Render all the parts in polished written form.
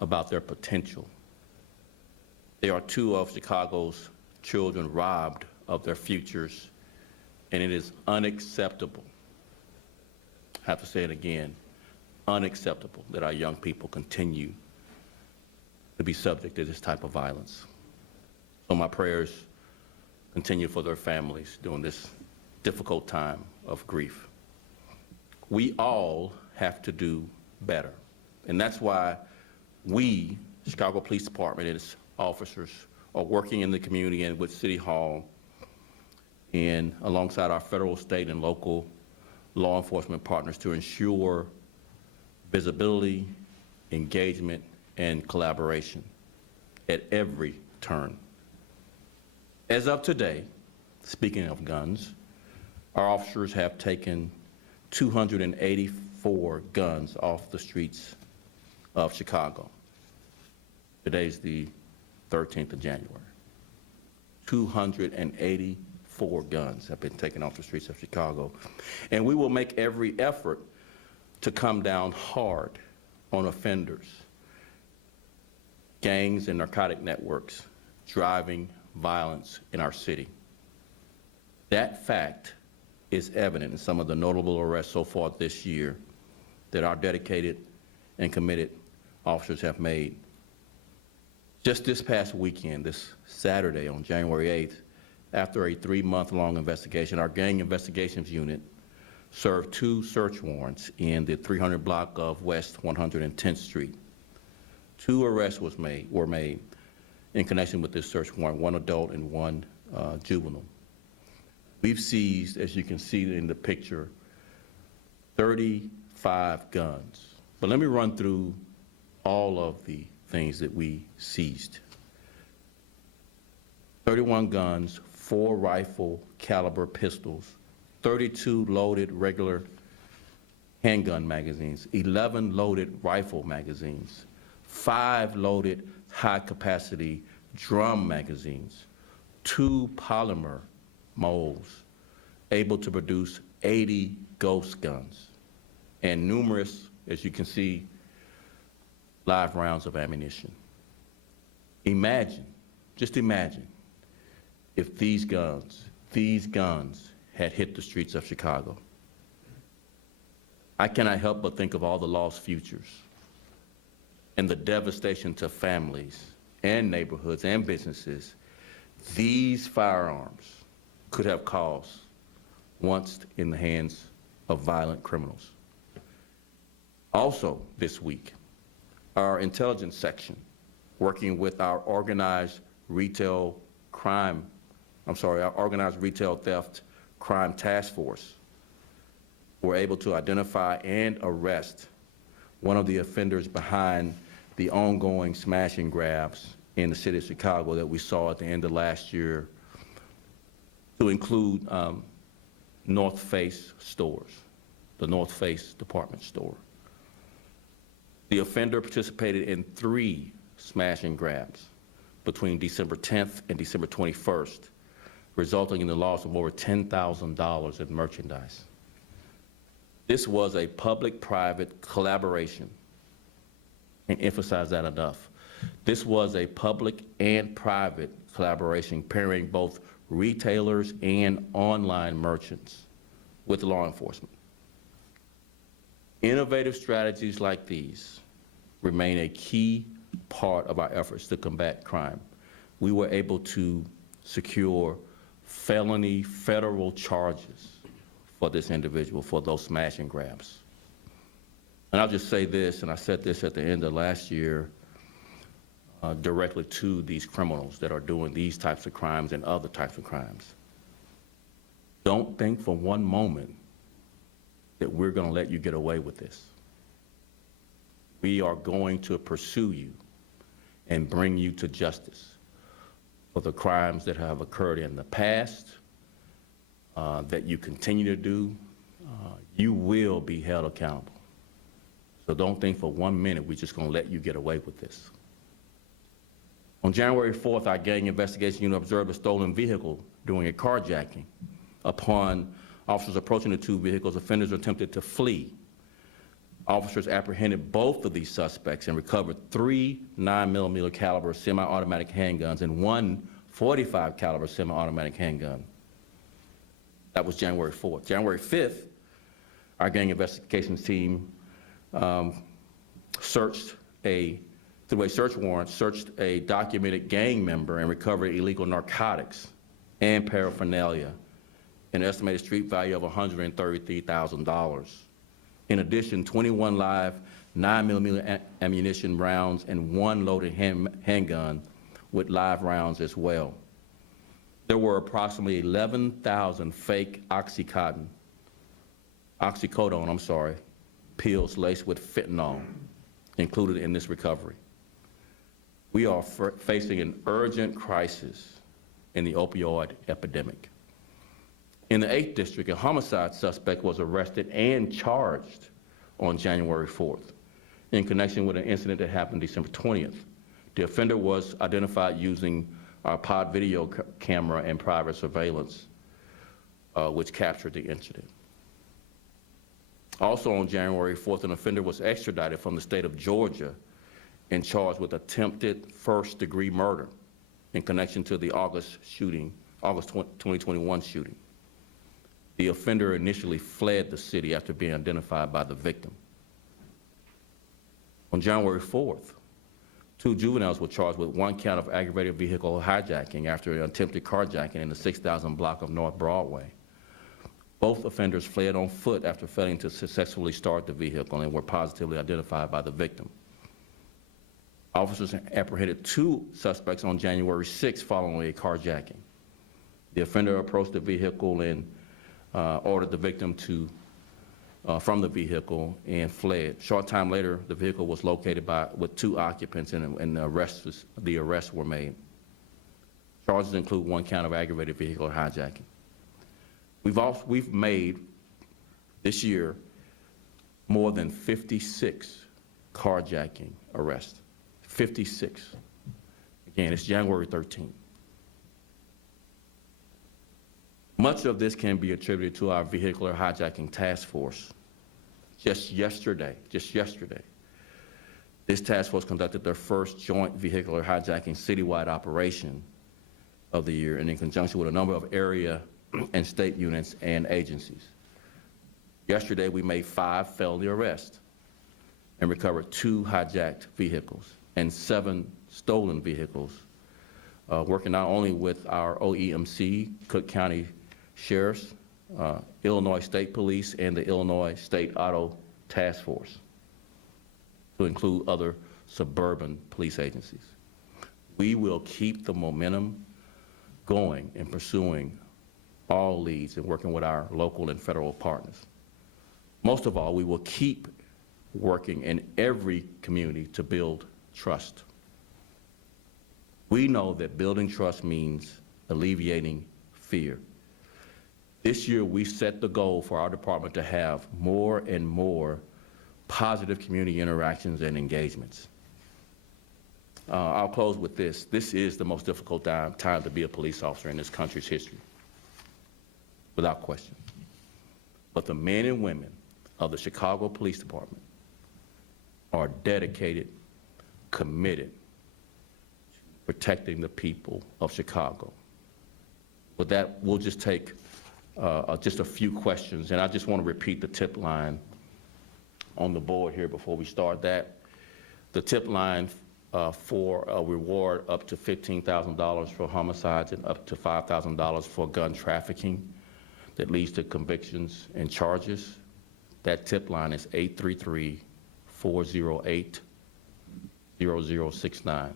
about their potential. There are two of Chicago's children robbed of their futures, and it is unacceptable. I have to say it again, unacceptable that our young people continue to be subject to this type of violence. So my prayers continue for their families during this difficult time of grief. We all have to do better, and that's why we, Chicago Police Department and its officers, are working in the community and with City Hall and alongside our federal, state, and local law enforcement partners to ensure visibility, engagement, and collaboration at every turn. As of today, speaking of guns, our officers have taken 284 guns off the streets of Chicago. Today's the 13th of January. 284 guns have been taken off the streets of Chicago. And we will make every effort to come down hard on offenders, gangs and narcotic networks driving violence in our city. That fact is evident in some of the notable arrests so far this year that our dedicated and committed officers have made. Just this past weekend, this Saturday on January 8th, after a 3-month-long investigation, our Gang Investigations Unit served 2 search warrants in the 300 block of West 110th Street. 2 arrests were made in connection with this search warrant, 1 adult and 1 juvenile. We've seized, as you can see in the picture, 35 guns. But let me run through all of the things that we seized. 31 guns, 4 rifle caliber pistols, 32 loaded regular handgun magazines, 11 loaded rifle magazines, 5 loaded high-capacity drum magazines, 2 polymer molds, able to produce 80 ghost guns, and numerous, as you can see, live rounds of ammunition. Imagine, just imagine, if these guns had hit the streets of Chicago. I cannot help but think of all the lost futures and the devastation to families and neighborhoods and businesses these firearms could have caused once in the hands of violent criminals. Also this week, our intelligence section, working with our organized retail theft crime task force, were able to identify and arrest one of the offenders behind the ongoing smash and grabs in the city of Chicago that we saw at the end of last year, to include North Face stores, the North Face department store. The offender participated in 3 smash and grabs between December 10th and December 21st, resulting in the loss of over $10,000 in merchandise. This was a public-private collaboration, and emphasize that enough. This was a public and private collaboration pairing both retailers and online merchants with law enforcement. Innovative strategies like these remain a key part of our efforts to combat crime. We were able to secure felony federal charges for this individual for those smash and grabs. And I'll just say this, and I said this at the end of last year, directly to these criminals that are doing these types of crimes and other types of crimes. Don't think for one moment that we're going to let you get away with this. We are going to pursue you and bring you to justice for the crimes that have occurred in the past, that you continue to do. You will be held accountable. So don't think for 1 minute we're just going to let you get away with this. On January 4th, our gang investigation unit observed a stolen vehicle during a carjacking. Upon officers approaching the 2 vehicles, offenders attempted to flee. Officers apprehended both of these suspects and recovered 3 9mm caliber semi-automatic handguns and 1 .45 caliber semi-automatic handgun. That was January 4th. January 5th, our gang investigations team through a search warrant, searched a documented gang member and recovered illegal narcotics and paraphernalia, an estimated street value of $133,000. In addition, 21 live 9mm ammunition rounds and 1 loaded handgun with live rounds as well. There were approximately 11,000 fake oxycodone, pills laced with fentanyl included in this recovery. We are facing an urgent crisis in the opioid epidemic. In the 8th District, a homicide suspect was arrested and charged on January 4th in connection with an incident that happened December 20th. The offender was identified using our pod video camera and private surveillance, which captured the incident. Also on January 4th, an offender was extradited from the state of Georgia and charged with attempted first-degree murder in connection to the August 2021 shooting. The offender initially fled the city after being identified by the victim. On January 4th, 2 juveniles were charged with 1 count of aggravated vehicle hijacking after an attempted carjacking in the 6,000 block of North Broadway. Both offenders fled on foot after failing to successfully start the vehicle and were positively identified by the victim. Officers apprehended 2 suspects on January 6th following a carjacking. The offender approached the vehicle and ordered the victim from the vehicle and fled. Short time later, the vehicle was located with 2 occupants and the arrests were made. Charges include 1 count of aggravated vehicle hijacking. We've made this year more than 56 carjacking arrests. 56. Again, it's January 13th. Much of this can be attributed to our vehicular hijacking task force. Just yesterday, this task force conducted their first joint vehicular hijacking citywide operation of the year, and in conjunction with a number of area and state units and agencies. Yesterday, we made 5 felony arrests and recovered 2 hijacked vehicles and 7 stolen vehicles, working not only with our OEMC, Cook County Sheriffs, Illinois State Police, and the Illinois State Auto Task Force, to include other suburban police agencies. We will keep the momentum going in pursuing all leads and working with our local and federal partners. Most of all, we will keep working in every community to build trust. We know that building trust means alleviating fear. This year, we set the goal for our department to have more and more positive community interactions and engagements. I'll close with this. This is the most difficult time to be a police officer in this country's history, without question. But the men and women of the Chicago Police Department are dedicated, committed to protecting the people of Chicago. With that, we'll just take just a few questions, and I just want to repeat the tip line on the board here before we start that. The tip line for a reward up to $15,000 for homicides and up to $5,000 for gun trafficking that leads to convictions and charges. That tip line is 833-408-0069.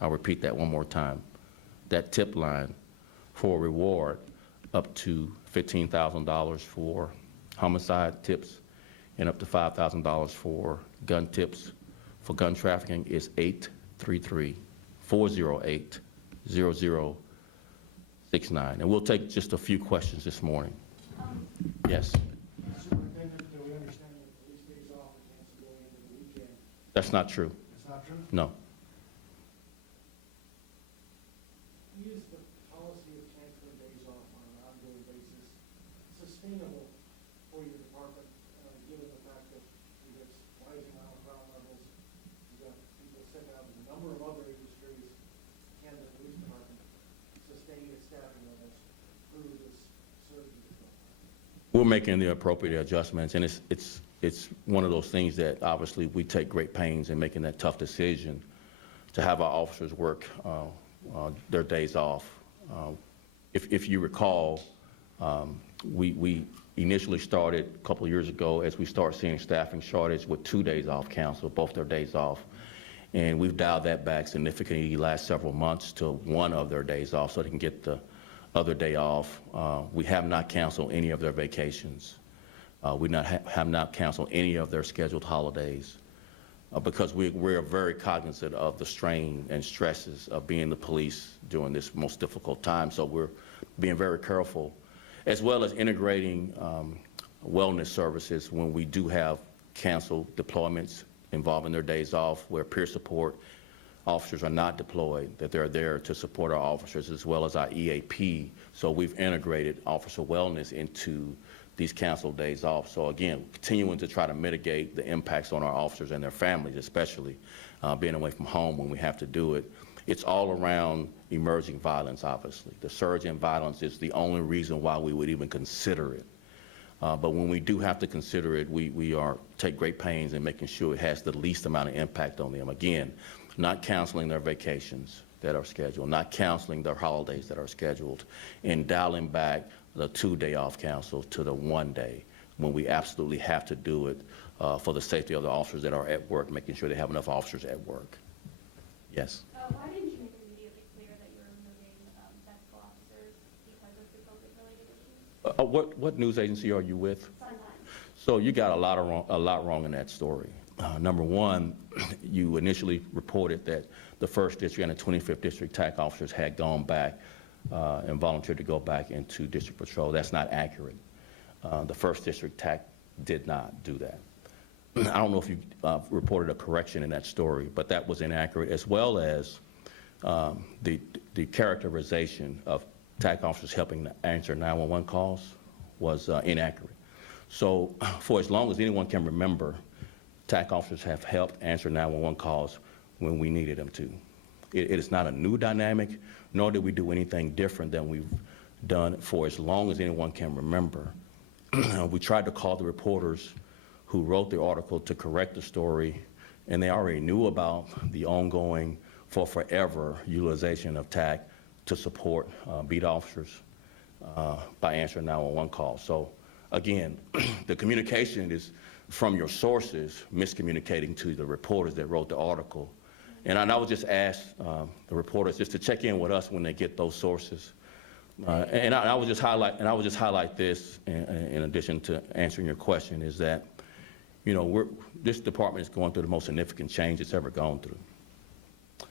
I'll repeat that one more time. That tip line for a reward up to $15,000 for homicide tips and up to $5,000 for gun tips for gun trafficking is 833-408-0069. And we'll take just a few questions this morning. Yes. Superintendent, do we understand that police days off are canceled going into the weekend? That's not true. That's not true? No. Is the policy of canceling days off on an ongoing basis sustainable for your department, given the fact that we have We're making the appropriate adjustments, and it's one of those things that obviously we take great pains in making that tough decision to have our officers work their days off. If you recall, we initially started a couple of years ago as we start seeing staffing shortage with 2 days off council, both their days off. And we've dialed that back significantly the last several months to 1 of their days off so they can get the other day off. We have not canceled any of their vacations. We have not canceled any of their scheduled holidays because we're very cognizant of the strain and stresses of being the police during this most difficult time. So we're being very careful, as well as integrating wellness services when we do have canceled deployments involving their days off, where peer support officers are not deployed, that they're there to support our officers, as well as our EAP. So we've integrated officer wellness into these canceled days off. So again, continuing to try to mitigate the impacts on our officers and their families, especially being away from home when we have to do it. It's all around emerging violence, obviously. The surge in violence is the only reason why we would even consider it. But when we do have to consider it, we take great pains in making sure it has the least amount of impact on them. Again, not canceling their vacations that are scheduled, not canceling their holidays that are scheduled, and dialing back the 2-day off council to the 1 day when we absolutely have to do it for the safety of the officers that are at work, making sure they have enough officers at work. Yes? Why didn't you make it immediately clear that you were removing medical officers because of the COVID-related issues? What news agency are you with? Sometimes. So you got a lot wrong in that story. Number one, you initially reported that the 1st District and the 25th District TAC officers had gone back and volunteered to go back into District Patrol. That's not accurate. The 1st District TAC did not do that. I don't know if you reported a correction in that story, but that was inaccurate, as well as the characterization of TAC officers helping to answer 911 calls was inaccurate. So for as long as anyone can remember, TAC officers have helped answer 911 calls when we needed them to. It is not a new dynamic, nor did we do anything different than we've done for as long as anyone can remember. We tried to call the reporters who wrote the article to correct the story, and they already knew about the ongoing, for forever, utilization of TAC to support beat officers by answering 911 calls. So again, the communication is from your sources miscommunicating to the reporters that wrote the article. And I would just ask the reporters just to check in with us when they get those sources. And I would just highlight this in addition to answering your question, is that, you know, this department is going through the most significant change it's ever gone through.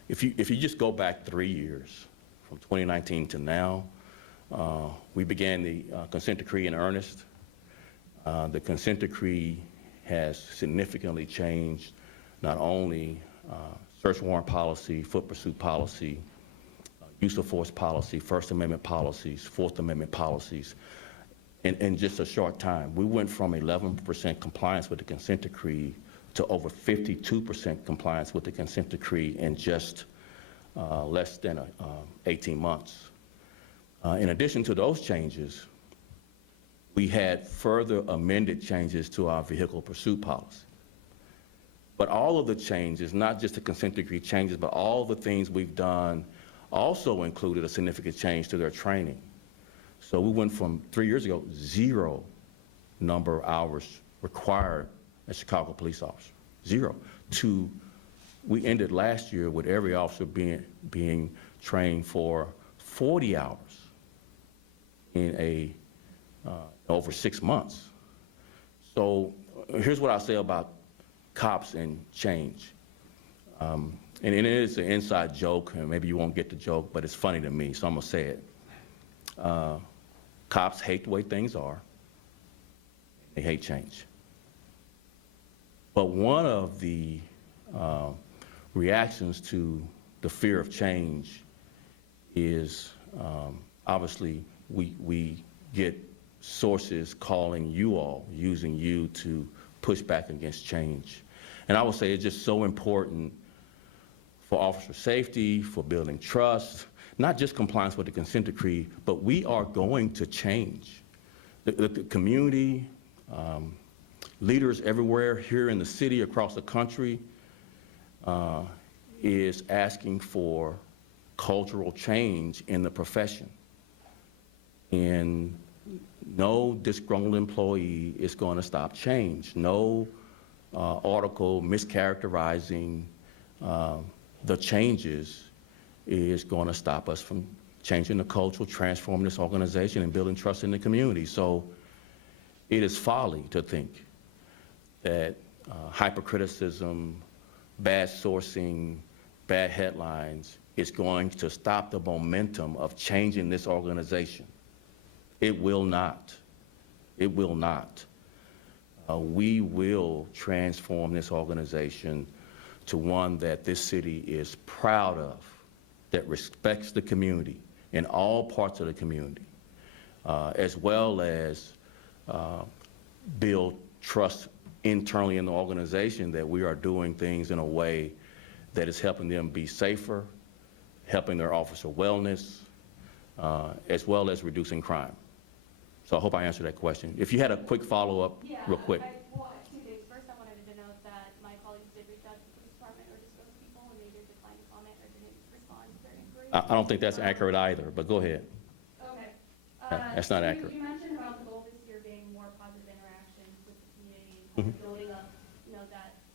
If you just go back 3 years, from 2019 to now, we began the consent decree in earnest. The consent decree has significantly changed not only search warrant policy, foot pursuit policy, use of force policy, First Amendment policies, Fourth Amendment policies, in just a short time. We went from 11% compliance with the consent decree to over 52% compliance with the consent decree in just less than 18 months. In addition to those changes, we had further amended changes to our vehicle pursuit policy. But all of the changes, not just the consent decree changes, but all the things we've done also included a significant change to their training. So we went from 3 years ago, 0 number of hours required as Chicago police officer, 0, to we ended last year with every officer being trained for 40 hours in over 6 months. So here's what I'll say about cops and change. And it is an inside joke, and maybe you won't get the joke, but it's funny to me, so I'm gonna say it. Cops hate the way things are. They hate change. But one of the reactions to the fear of change is obviously we get sources calling you all, using you to push back against change. And I would say it's just so important for officer safety, for building trust, not just compliance with the consent decree, but we are going to change. the community, leaders everywhere here in the city, across the country, is asking for cultural change in the profession. And no disgruntled employee is going to stop change. No article mischaracterizing the changes is going to stop us from changing the culture, transforming this organization, and building trust in the community. So it is folly to think that hypercriticism, bad sourcing, bad headlines is going to stop the momentum of changing this organization. It will not. It will not. We will transform this organization to one that this city is proud of, that respects the community in all parts of the community, as well as build trust internally in the organization that we are doing things in a way that is helping them be safer, helping their officer wellness, as well as reducing crime. So I hope I answered that question. If you had a quick follow-up, real quick. Well, I have 2 things. First, I wanted to denote that my colleagues did reach out to the police department or disclose people, and they did decline to comment or didn't respond to their inquiry. I don't think that's accurate either, but go ahead. Okay. That's not accurate. You mentioned about the goal this year being more positive interactions with the community, Mhm. building up,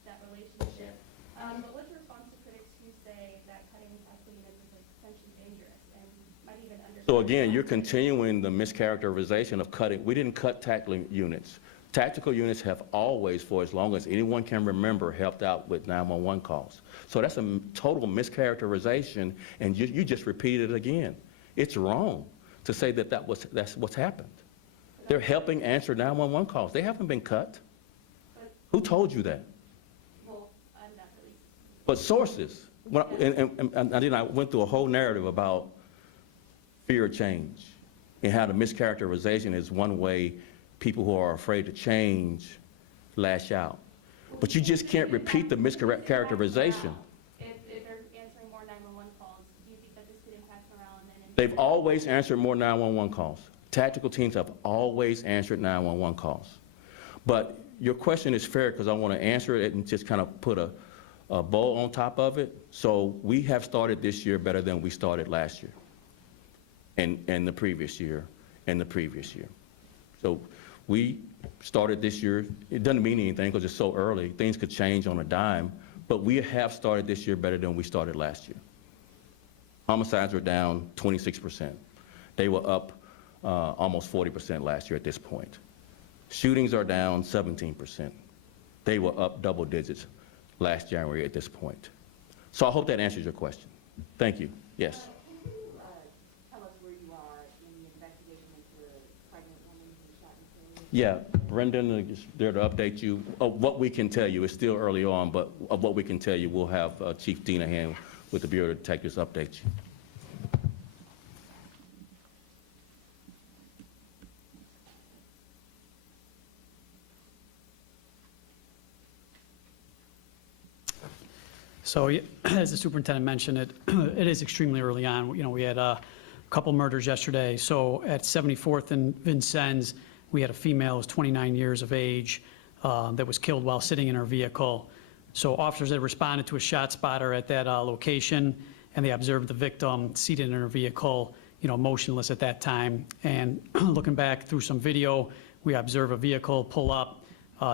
that relationship. But what's your response to critics who say that cutting tactical units is potentially dangerous and might even So again, you're continuing the mischaracterization of cutting. We didn't cut tactical units. Tactical units have always, for as long as anyone can remember, helped out with 911 calls. So that's a total mischaracterization, and you just repeated it again. It's wrong to say that that's what's happened. They're helping answer 911 calls. They haven't been cut. Who told you that? Well, I'm not really. But sources. And then I went through a whole narrative about fear of change and how the mischaracterization is one way people who are afraid to change lash out. But you just can't repeat the mischaracterization. If they're answering more 911 calls, do you think that this could impact morale and then? They've always answered more 911 calls. Tactical teams have always answered 911 calls. But your question is fair because I want to answer it and just kind of put a bow on top of it. So we have started this year better than we started last year, and the previous year, and the previous year. So we started this year. It doesn't mean anything because it's so early. Things could change on a dime, but we have started this year better than we started last year. Homicides were down 26%. They were up almost 40% last year at this point. Shootings are down 17%. They were up double digits last January at this point. So I hope that answers your question. Thank you. Yes. Can you tell us where you are in the investigation into the pregnant woman who shot and killed? Yeah, Brendan is there to update you of what we can tell you. It's still early on, but of what we can tell you, we'll have Chief Dinahan with the Bureau of Detectives update you. So as the superintendent mentioned, it is extremely early on. You know, we had a couple murders yesterday. So at 74th and Vincennes, we had a female who was 29 years of age that was killed while sitting in her vehicle. So officers had responded to a shot spotter at that location, and they observed the victim seated in her vehicle, you know, motionless at that time. And looking back through some video, we observe a vehicle pull up,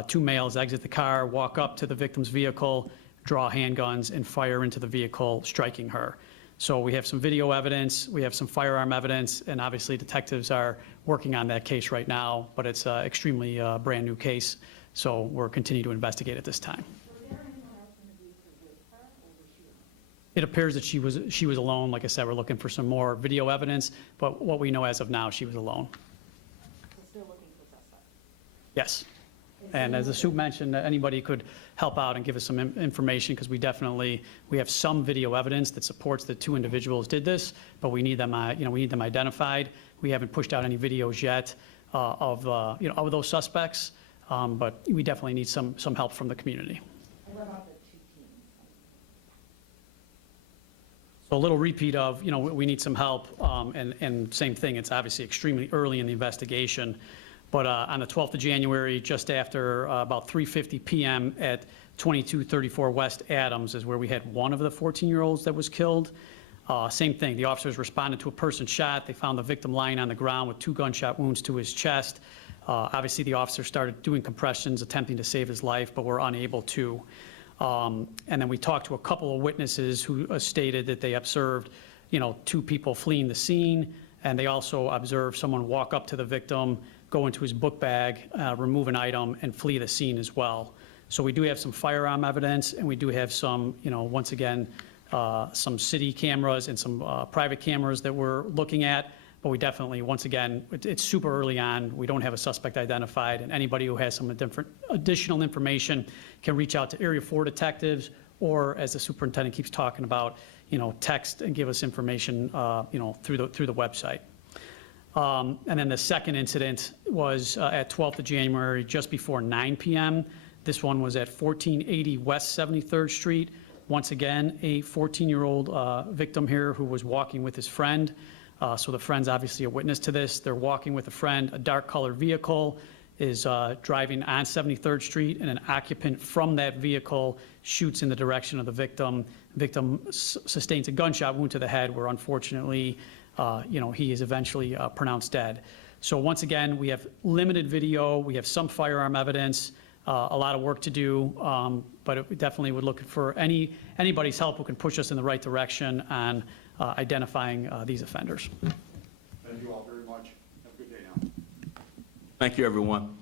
2 males exit the car, walk up to the victim's vehicle, draw handguns and fire into the vehicle, striking her. So we have some video evidence, we have some firearm evidence, and obviously detectives are working on that case right now, but it's an extremely brand new case, so we're continuing to investigate at this time. Was there anyone else in the vehicle with her, or was she alone? It appears that she was alone. Like I said, we're looking for some more video evidence, but what we know as of now, she was alone. So still looking for suspects? Yes. And as the soup mentioned, anybody could help out and give us some information, because we have some video evidence that supports that 2 individuals did this, but we need them, we need them identified. We haven't pushed out any videos yet of those suspects, but we definitely need some help from the community. And what about the 2 teams? So a little repeat of, we need some help, and same thing, it's obviously extremely early in the investigation, But on the 12th of January, just after about 3:50 PM at 2234 West Adams is where we had one of the 14-year-olds that was killed. Same thing, the officers responded to a person shot. They found the victim lying on the ground with 2 gunshot wounds to his chest. Obviously, the officer started doing compressions, attempting to save his life, but were unable to. And then we talked to a couple of witnesses who stated that they observed, 2 people fleeing the scene, and they also observed someone walk up to the victim, go into his book bag, remove an item, and flee the scene as well. So we do have some firearm evidence, and we do have some, once again, some city cameras and some private cameras that we're looking at. But we definitely, once again, it's super early on. We don't have a suspect identified, and anybody who has some additional information can reach out to Area 4 detectives, or as the superintendent keeps talking about, text and give us information, through the website. And then the second incident was at 12th of January, just before 9 PM. This one was at 1480 West 73rd Street. Once again, a 14-year-old victim here who was walking with his friend. So the friend's obviously a witness to this. They're walking with a friend. A dark-colored vehicle is driving on 73rd Street, and an occupant from that vehicle shoots in the direction of the victim. Victim sustains a gunshot wound to the head, where unfortunately, he is eventually pronounced dead. So once again, we have limited video. We have some firearm evidence. A lot of work to do, but we definitely would look for anybody's help who can push us in the right direction on identifying these offenders. Thank you all very much. Have a good day now. Thank you, everyone.